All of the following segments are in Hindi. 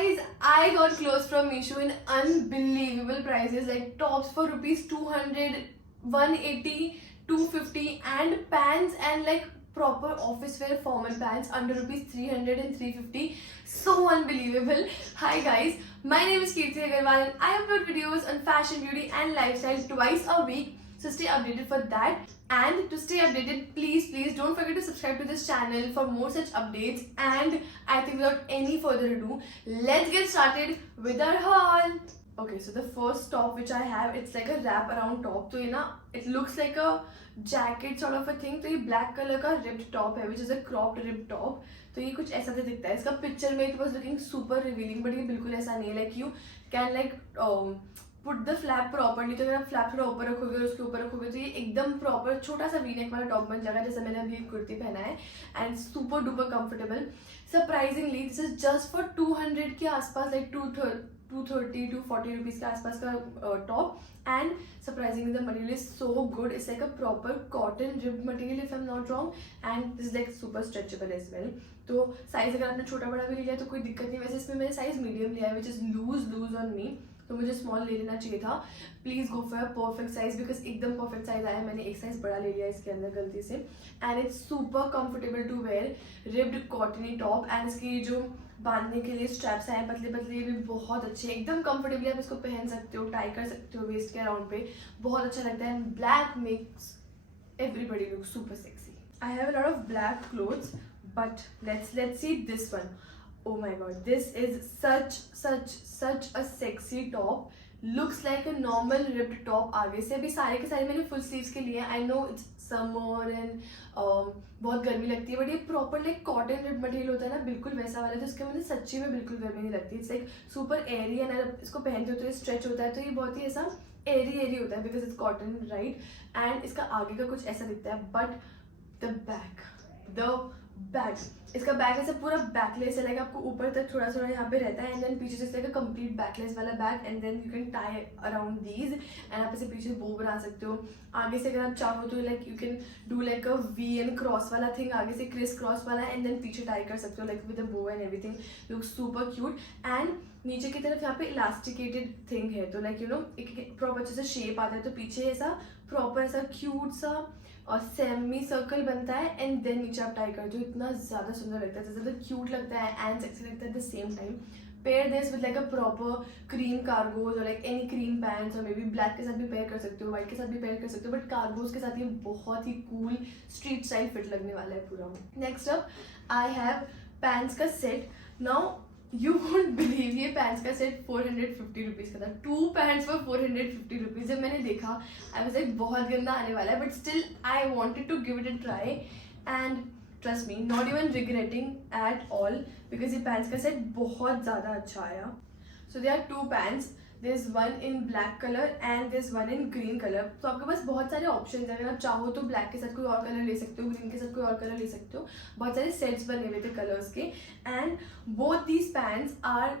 Guys, I got clothes from Meesho in unbelievable prices, like tops for rupees 200, 180, 250, and pants and like proper office wear formal pants under rupees 300 and 350. So unbelievable. Hi guys, my name is Kirti Agarwal and I upload videos on fashion, beauty and lifestyle twice a week. So stay updated for that. And to stay updated, please don't forget to subscribe to this channel for more such updates. And I think without any further ado, let's get started with our haul. Okay, so the first top which I have, it's like a wrap around top. So you know, it looks like a jacket sort of a thing. तो ये black color का ripped top है, which is a cropped ripped top. तो ये कुछ ऐसा दिखता है. इसका picture में it was looking super revealing, but ये बिल्कुल ऐसा नहीं है. Like you can like put the flap properly. तो अगर आप फ्लैप थोड़ा ऊपर रखोगे और उसके ऊपर रखोगे तो ये एकदम प्रॉपर छोटा सा वी नेक वाला टॉप बन जाएगा, जैसे मैंने अभी एक कुर्ती पहना है. And super duper comfortable. Surprisingly this is just for 200 के आसपास, लाइक 230 240 रुपीज के आसपास का top. And surprisingly the material is so good. It's like a proper cotton ribbed material if I am not wrong. And this is like super stretchable as well. तो साइज अगर आपने छोटा बड़ा भी ले लिया तो कोई दिक्कत नहीं. वैसे इसमें मैंने साइज मीडियम लिया है, which is lose on me. तो मुझे स्मॉल ले लेना चाहिए था. Please go for perfect size, because एकदम परफेक्ट साइज आया. मैंने एक साइज बड़ा ले लिया इसके अंदर गलती से. And it's super comfortable to wear. Ribbed cottony top. And इसकी जो बांधने के लिए स्ट्रैप्स आए पतले पतले, ये भी बहुत अच्छे. एकदम कंफर्टेबली आप इसको पहन सकते हो, टाई कर सकते हो वेस्ट के अराउंड पे. बहुत अच्छा लगता है. And black makes everybody look super sexy. I have a lot of black clothes, but let's see this one. Oh my god, this is such a sexy top. Looks like a normal ripped top. आगे से भी सारे के सारे मैंने फुल स्लीव्स के लिए. I know it's summer and बहुत गर्मी लगती है, बट ये proper like cotton rib material होता है ना, बिल्कुल वैसा वाला. तो इसके मुझे सच्ची में बिल्कुल गर्मी नहीं लगती. It's like super Airy. And अगर इसको पहनते हो तो ये स्ट्रेच होता है, तो ये बहुत ही ऐसा एयरी होता है because it's cotton, right. And इसका आगे का कुछ ऐसा दिखता है. बट द बैक, इसका बैक ऐसे पूरा बैकलेस है, लाइक आपको ऊपर तक थोड़ा थोड़ा यहाँ पे रहता है. एंड देन पीछे जैसे एक कंप्लीट बैकलेस वाला back. And then you can tie around these. And आप ऐसे पीछे बो बना सकते हो. आगे से अगर आप चाहो तो like you can do like a V and cross वाला थिंग, आगे से क्रिस क्रॉस वाला. एंड देन पीछे टाई कर सकते हो like with a bow and everything. Look super cute. And नीचे की तरफ यहाँ पे इलास्टिकेटेड थिंग है, तो लाइक यू नो एक प्रॉपर अच्छे से शेप आता है. तो पीछे ऐसा प्रॉपर ऐसा क्यूट सा और सेमी सर्कल बनता है. एंड देन नीचे आप टाई करते हो. इतना ज़्यादा सुंदर लगता है, ज़्यादा क्यूट लगता है एंड सेक्सी लगता है at the same time. Pair this with like a proper cream cargoes और लाइक एनी क्रीम पैंट्स, और मे बी ब्लैक के साथ भी पेयर कर सकते हो, व्हाइट के साथ भी पेयर कर सकते हो. बट कार्गोज के साथ ये बहुत ही कूल स्ट्रीट स्टाइल फिट लगने वाला है पूरा. Next up I have pants का set. Now you won't believe, ये पैंट्स का सेट 450 रुपीज़ का था. 2 पैंट्स फॉर 450 रुपीज़. जब मैंने देखा आई वाज लाइक बहुत गंदा आने वाला है, but still I wanted to give it a try. And trust me, not even regretting at all, because ये पैंट्स का सेट बहुत ज़्यादा अच्छा आया. So they are 2 pants. There's one in black color and there's one in green color. तो आपके पास बहुत सारे ऑप्शंस हैं. अगर आप चाहो तो ब्लैक के साथ कोई और कलर ले सकते हो, ग्रीन के साथ कोई और कलर ले सकते हो. बहुत सारे सेट्स बने हुए थे कलर्स के. And both these pants are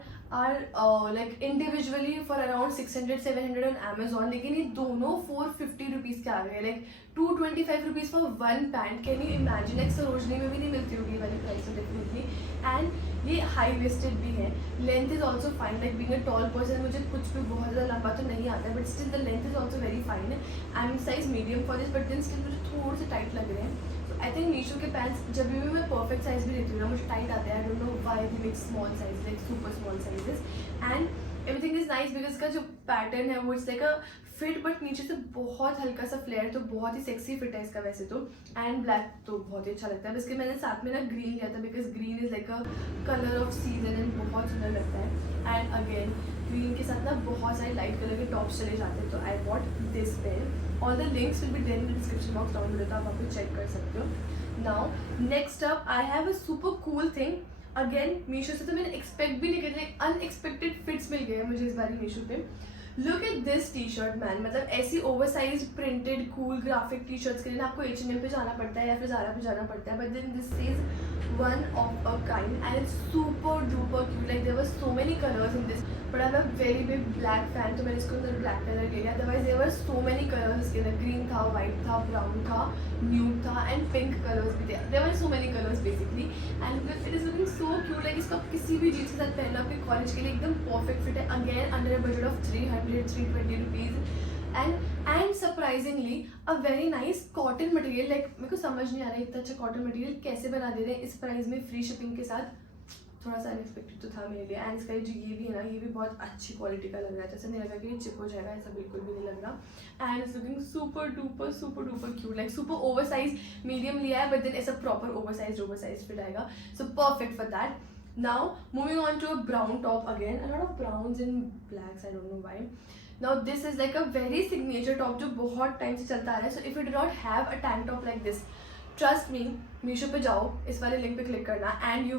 like individually for around 600-700 on Amazon. लेकिन ये दोनों 450 रुपीज़ के आ गए. Like 225 rupees for one pant. Can you imagine? Like Sarojini में भी नहीं मिलती होगी ये वाली प्राइस डेफिनेटली. एंड ये हाई वेस्टेड भी है. Length is also fine. Like being a tall person मुझे कुछ भी बहुत ज़्यादा लंबा तो नहीं आता है, but still the length is also very fine. I am size medium for this, but then still मुझे थोड़े से टाइट लग रहे हैं. सो आई थिंक मीशो के पैंट्स जब भी मैं परफेक्ट साइज भी लेती हूँ ना, मुझे टाइट आते हैं. I don't know why they make small size, like super small sizes. And everything is nice because इसका जो पैटर्न है वो it's like a fit, but नीचे से बहुत हल्का सा फ्लेयर. तो बहुत ही सेक्सी फिट है इसका वैसे तो. एंड ब्लैक तो बहुत ही अच्छा लगता है. इसके मैंने साथ में ना ग्रीन लिया था because green is like a colour off season and बहुत सुंदर लगता है. एंड अगेन ग्रीन के साथ ना बहुत सारे लाइट कलर के टॉप्स चले जाते हैं. तो I bought this pair. All the links will be there in the description box down below, तो आप वहाँ पे चेक कर सकते हो. Now next up I have a super cool thing. Again Meesho से तो मैंने एक्सपेक्ट भी नहीं किया था. अनएक्सपेक्टेड फिट्स मिल गए मुझे इस बार मीशो पे. Look at this T shirt man. मतलब ऐसी oversize printed cool graphic T shirts के लिए आपको H&M पे जाना पड़ता है या फिर ज़ारा पे जाना पड़ता है. But then this is one of a kind and it's super duper cute. Like there were so many colors in this, but I'm a very big black fan, तो मैंने इसको अंदर black color ले लिया. Otherwise there were so many colors इसके अंदर, green था, white था, brown था, nude था and pink colors भी थे. There were so many colors basically and it is looking so cute. Like इसको आप किसी भी जीन्स के साथ पहनना आपके कॉलेज के लिए एकदम perfect fit है. Again under a budget of 320 rupees. And surprisingly a very nice cotton material. Like मेरे को समझ नहीं आ रहा है इतना अच्छा cotton material कैसे बना दे रहे हैं इस प्राइस में फ्री शिपिंग के साथ. थोड़ा सा अनएक्सपेक्टेड तो था मेरे लिए. एंड इसका जो ये भी है ना, ये भी बहुत अच्छी क्वालिटी का लग रहा है. जैसे नहीं लगा कि ये चिप हो जाएगा, ऐसा बिल्कुल भी नहीं लग रहा. And it's looking super duper cute. Like super oversize medium लिया है बट देन ऐसा प्रॉपर ओवरसाइज फिट आएगा. So perfect for that. Now moving on to a brown top again. A lot of browns and blacks, I don't know why. Now this is like a very signature top जो बहुत टाइम से चलता आ रहा है. So if you do not have a tank top like this, trust me, Meesho पे जाओ, इस वाले लिंक पे क्लिक करना and you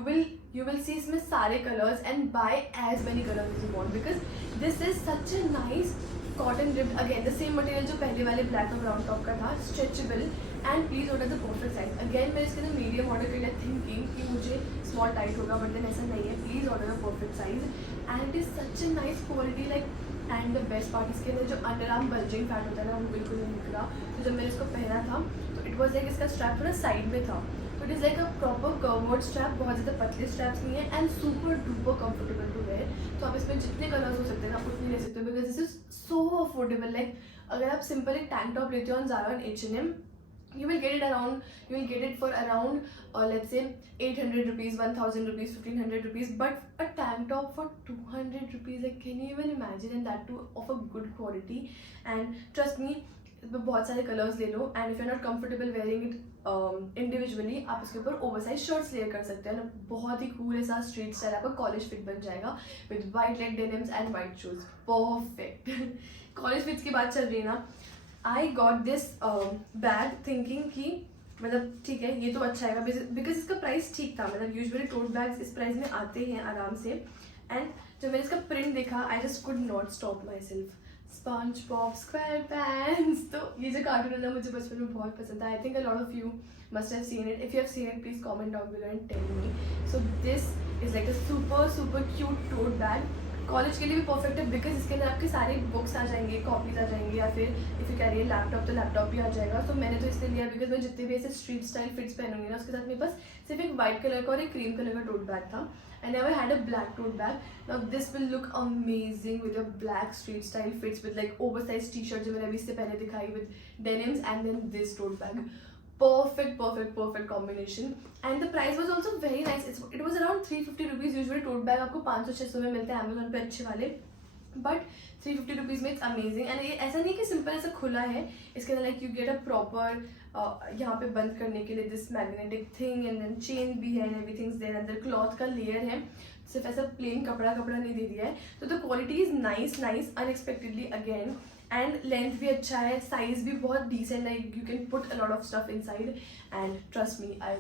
will see इसमें सारे colors and buy as many colors as you want because this is such a nice cotton ribbed, again the same material जो पहले वाले black और brown top का था, stretchable and please order the perfect size. Again मैंने इसके अंदर medium order कर लिया thinking कि मुझे small tight होगा but then ऐसा नहीं है. Please order the perfect size and it is such a nice quality. like and the best part इसके अंदर जो अंडर आर्म बल्जिंग फैट होता है ना, वो बिल्कुल नहीं दिख रहा. तो जब मैंने इसको पहना था तो इट वॉज लाइक इसका स्ट्रैप थोड़ा साइड में था. तो it is like a proper curved strap, बहुत ज़्यादा पतले स्ट्रैप्स नहीं है and super duper comfortable to wear. तो आप इसमें जितने कलर्स हो सकते हैं आप उतने ले सकते हो because this is so affordable. Like अगर आप सिंपल एक टैंक टॉप लेते हो on Zara and H&M, you will get it for around let's say 800 rupees, 1000 rupees, 1500 rupees, but a tank top for 200 rupees, like can you even imagine, and that too of a good quality. And trust me, बहुत सारे कलर्स ले लो and if you are not comfortable wearing it individually, आप उसके ऊपर ओवरसाइज शर्ट्स लेयर कर सकते हैं. बहुत ही कूल ऐसा स्ट्रीट स्टाइल आपका कॉलेज फिट बन जाएगा with white leg denims and white shoes. Perfect. College fits की बात चल रही है ना, I got this bag thinking कि मतलब ठीक है ये तो अच्छा है बिकॉज इसका प्राइस ठीक था. मतलब यूजुअली टोट बैग्स इस प्राइस में आते हैं आराम से. एंड जब मैंने इसका प्रिंट देखा I just could not stop my self. SpongeBob SquarePants. तो ये जो कार्टून है ना मुझे बचपन में बहुत पसंद था. I think a lot of you must have seen it. If you have seen it please comment down below and tell me. So this is like a super cute tote bag. College के लिए भी परफेक्ट है बिकॉज इसके अंदर आपके सारे बुक्स आ जाएंगे, कॉपीज आ जाएंगे, या फिर इफ़ यू कैरी लैपटॉप तो लैपटॉप भी आ जाएगा. तो मैंने तो इसलिए लिया बिकॉज मैं जितने भी ऐसे स्ट्रीट स्टाइल फिट्स पहनूंगी ना उसके साथ मेरे पास सिर्फ एक वाइट कलर का और एक क्रीम कलर का टोट बैग था. I never had a black tote bag. Now this will look amazing with your black street style fits with like oversized t-shirt जो मैंने अभी इससे पहले दिखाई with denims and then this tote bag. Perfect combination. And the price was also very nice. It was around 350 rupees. Usually tote bag आपको 500-600 में मिलते हैं Amazon पे अच्छे वाले. बट 350 रुपीज़ में इट्स अमेजिंग. एंड ये ऐसा नहीं कि सिंपल ऐसा खुला है, इसके अंदर like you get a proper यहाँ पे बंद करने के लिए this magnetic thing and then chain भी है एंड एवरीथिंग्स देयर. अंदर क्लॉथ का लेयर है, सिर्फ ऐसा प्लेन कपड़ा नहीं दे दिया है. तो the quality is nice unexpectedly again. And length भी अच्छा है, साइज भी बहुत decent, like you can put a lot of stuff inside and trust me I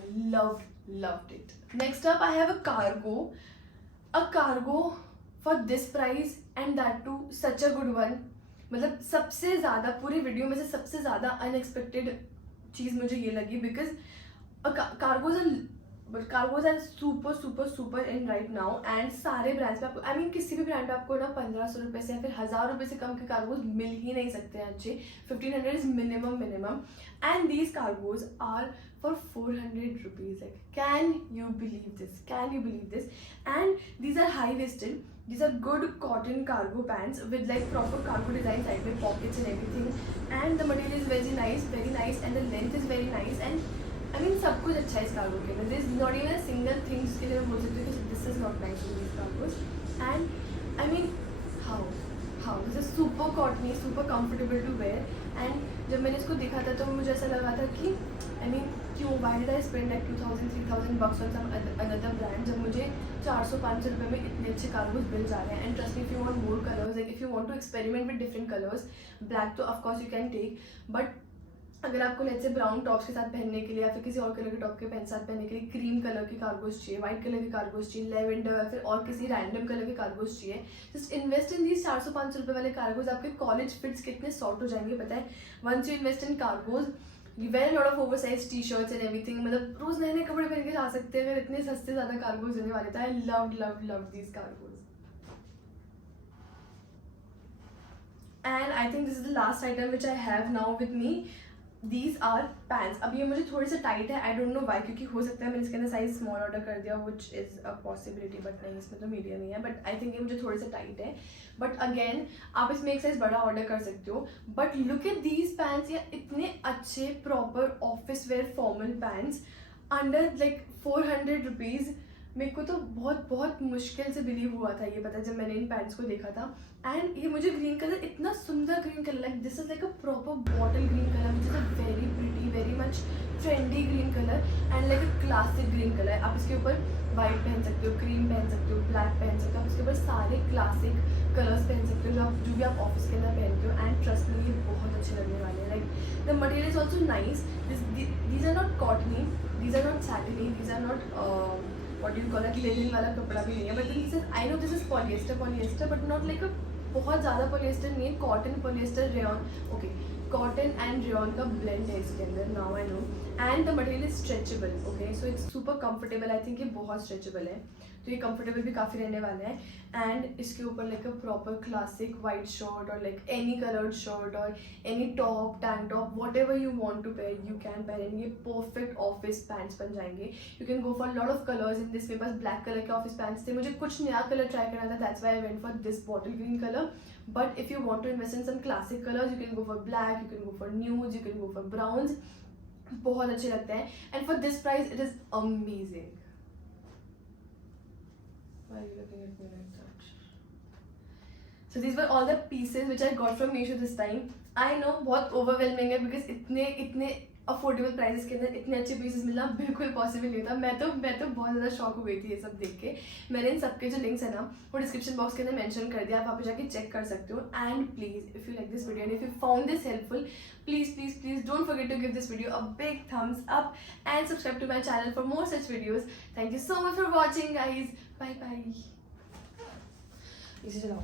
loved it. Next up I have a cargo for this price and that too such a good one. मतलब सबसे ज़्यादा पूरी वीडियो में से सबसे ज़्यादा अनएक्सपेक्टेड चीज़ मुझे ये लगी because cargos are super in right now. And सारे ब्रांड्स पे आपको किसी भी ब्रांड पे आपको ना 1500 रुपये से या फिर 1000 रुपये से कम के कार्गोज मिल ही नहीं सकते हैं अच्छे. 1500 is minimum. And these cargos are for 400 rupees. Like, can you believe this? And these are high-waisted. These are good cotton cargo pants with like proper cargo design side with pockets and everything. And the material is very nice, and the length is very nice. And सब कुछ अच्छा है इस कार्गो के अंदर. There is not even a single thing जिसके लिए मैं बोल सकती हूँ कि this is not nice in these cargos. And how this is super cottony, super comfortable to wear. And जब मैंने इसको देखा था तो मुझे ऐसा लगा था कि क्यों why did I spend like 2000-3000 bucks on some another brand जब मुझे 400-500 रुपये में इतने अच्छे कार्गोज मिल जा रहे हैं. And trust me, if you want more colours, like if you want to experiment with different colours, black तो of course you can take, but अगर आपको लेट्स से ब्राउन टॉप्स के साथ पहनने के लिए या फिर किसी और कलर के टॉप के साथ पहनने के लिए क्रीम कलर के कार्गोज चाहिए, व्हाइट कलर के कार्गोज चाहिए, लेवेंडर या फिर और किसी रैंडम कलर के कार्गोज चाहिए, जस्ट इन्वेस्ट इन दीज 400-500 रुपये वाले कार्गोज. आपके कॉलेज फिट्स कितने सॉर्ट हो जाएंगे पता है. Once you invest in cargos you wear a lot of oversized t-shirts and everything. मतलब रोज नए नए कपड़े पहन के जा सकते हैं अगर इतने सस्ते ज़्यादा कार्गोज होने वाले थे. I loved these cargos. And I think this is the last item which I have now with me. These are pants. अब ये मुझे थोड़े से टाइट है, आई डोंट नो वाई, क्योंकि हो सकता है मैंने इसके अंदर साइज स्मॉल ऑर्डर कर दिया, which is a possibility, but नहीं, इसमें तो मीडियम ही है. बट आई थिंक ये मुझे थोड़े से टाइट है. बट अगेन आप इसमें एक साइज बड़ा ऑर्डर कर सकते हो. But look at these pants. या इतने अच्छे proper office where formal pants under like 400 rupees. मेरे को तो बहुत बहुत मुश्किल से बिलीव हुआ था ये पता जब मैंने इन पैंट्स को देखा था. एंड ये मुझे ग्रीन कलर, इतना सुंदर green colour, like this is like a proper bottle green colour, which is a very pretty, very much trendy green colour and like a classic green colour. आप इसके ऊपर वाइट पहन सकते हो, क्रीम पहन सकते हो, ब्लैक पहन सकते हो. आप इसके ऊपर सारे क्लासिक कलर्स पहन सकते हो जो भी आप ऑफिस के अंदर पहनते हो. एंड ट्रस्ट मी, ये बहुत अच्छे लगने वाले हैं. Like the material is also nice. These are not cottony, these are not satiny, these are not what do you call it, linen वाला कपड़ा भी नहीं है. But this is, I know this is polyester but not like a बहुत ज़्यादा पॉलिएस्टर नहीं है. Cotton, polyester, rayon, okay, cotton and rayon का ब्लेंड है इसके अंदर. Now I know. And the material is stretchable. Okay, so it's super comfortable. I think ये बहुत स्ट्रेचेबल है, तो ये कंफर्टेबल भी काफ़ी रहने वाला है. एंड इसके ऊपर like a proper classic white shirt और लाइक एनी कलर्ड शर्ट और any top, tank top, whatever you want to pair you can pair. And ये परफेक्ट ऑफिस पैंट्स बन जाएंगे. You can go for lot of colours in this. मेरे पास ब्लैक कलर के ऑफिस पैंट्स थे, मुझे कुछ नया कलर ट्राई करना था, that's why I went for this bottle green colour. But if you want to invest in some classic colors, you can go for black, you can go for nudes, you can go for browns. बहुत अच्छे लगते हैं. And for this price, it is amazing. Why are you looking at me like that? So these were all the pieces which I got from Meesho this time. I know बहुत overwhelming है because इतने अफोर्डेबल प्राइसेस के अंदर इतने अच्छे पीसेस मिलना बिल्कुल पॉसिबल नहीं होता. मैं तो बहुत ज़्यादा शॉक हो गई थी ये सब देख के. मैंने इन सबके जो लिंक्स है ना वो डिस्क्रिप्शन बॉक्स के अंदर मेंशन कर दिया, आप वहाँ पे जाके चेक कर सकते हो. And please if you like this video and if you found this helpful, please don't forget to give this video a big thumbs up and subscribe to my channel for more such videos. Thank you so much for watching guys. Bye bye. इसे चलाओ.